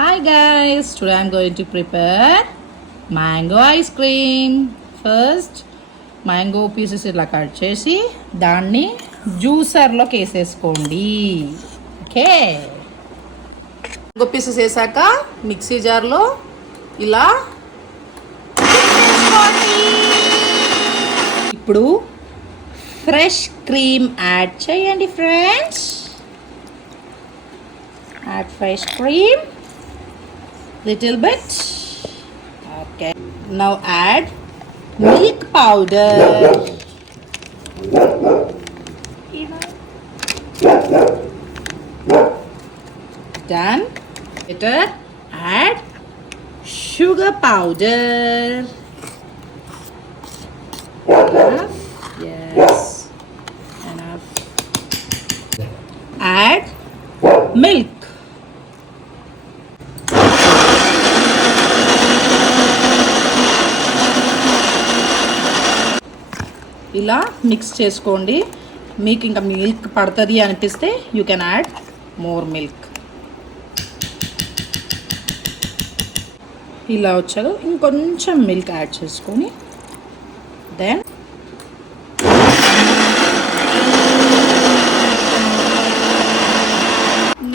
Hi guys, today I'm going to prepare mango ice cream. First, mango pieces ఇలా కట్ చేసి దాన్ని జ్యూసర్లోకి వేసేసుకోండి. ఓకే, mango pieces వేసాక మిక్సీ జార్లో ఇలా ఇప్పుడు ఫ్రెష్ క్రీమ్ యాడ్ చేయండి friends. Add fresh cream, little bit. Okay, now add milk powder. Done. Later add sugar powder. Enough? Yes, enough. Add milk. ఇలా మిక్స్ చేసుకోండి. మీకు ఇంకా మిల్క్ పడుతుంది అనిపిస్తే you can add more milk. ఇలా వచ్చాక ఇంకొంచెం మిల్క్ యాడ్ చేసుకొని దెన్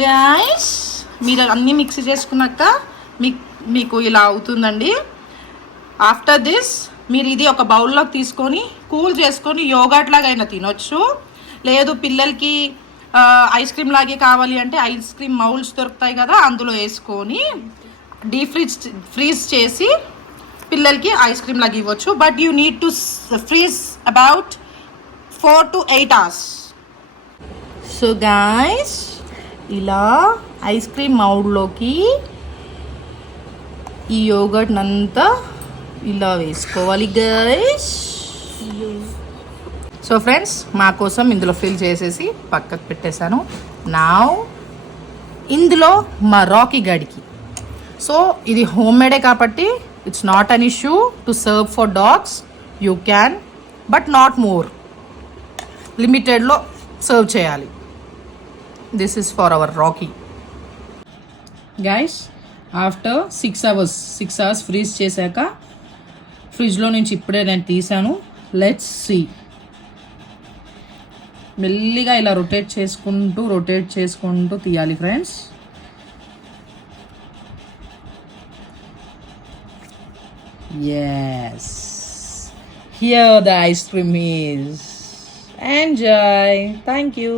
గైస్ మీరు అన్నీ మిక్స్ చేసుకున్నాక మీకు ఇలా అవుతుందండి. ఆఫ్టర్ దిస్ మీరు ఇది ఒక బౌల్లోకి తీసుకొని కూల్ చేసుకొని యోగర్ట్ లాగా అయినా తినొచ్చు. లేదు పిల్లలకి ఐస్ క్రీమ్ లాగే కావాలి అంటే ఐస్ క్రీమ్ మౌల్స్ దొరుకుతాయి కదా, అందులో వేసుకొని ఫ్రీజ్ చేసి పిల్లలకి ఐస్ క్రీమ్ లాగా ఇవ్వచ్చు. But you need to freeze about 4 to 8 hours. సో గాయ్స్ ఇలా ఐస్ క్రీమ్ మౌల్లోకి ఈ యోగర్ట్ అంతా ఇలా వేసుకోవాలి గైస్. సో ఫ్రెండ్స్ మా కోసం ఇందులో ఫిల్ చేసేసి పక్కకు పెట్టేశాను. నా ఇందులో మా రాకీ గడికి సో ఇది హోమ్ మేడే కాబట్టి it's not an issue to serve for dogs. You can but not more, లిమిటెడ్లో సర్వ్ చేయాలి. This is for our Rocky guys. After 6 hours freeze చేశాక ఫ్రిడ్జ్లో నుంచి ఇప్పుడే నేను తీసాను. Let's see. మెల్లిగా ఇలా రొటేట్ చేసుకుంటూ తీయాలి friends. yes, here the ice cream is. Enjoy. Thank you.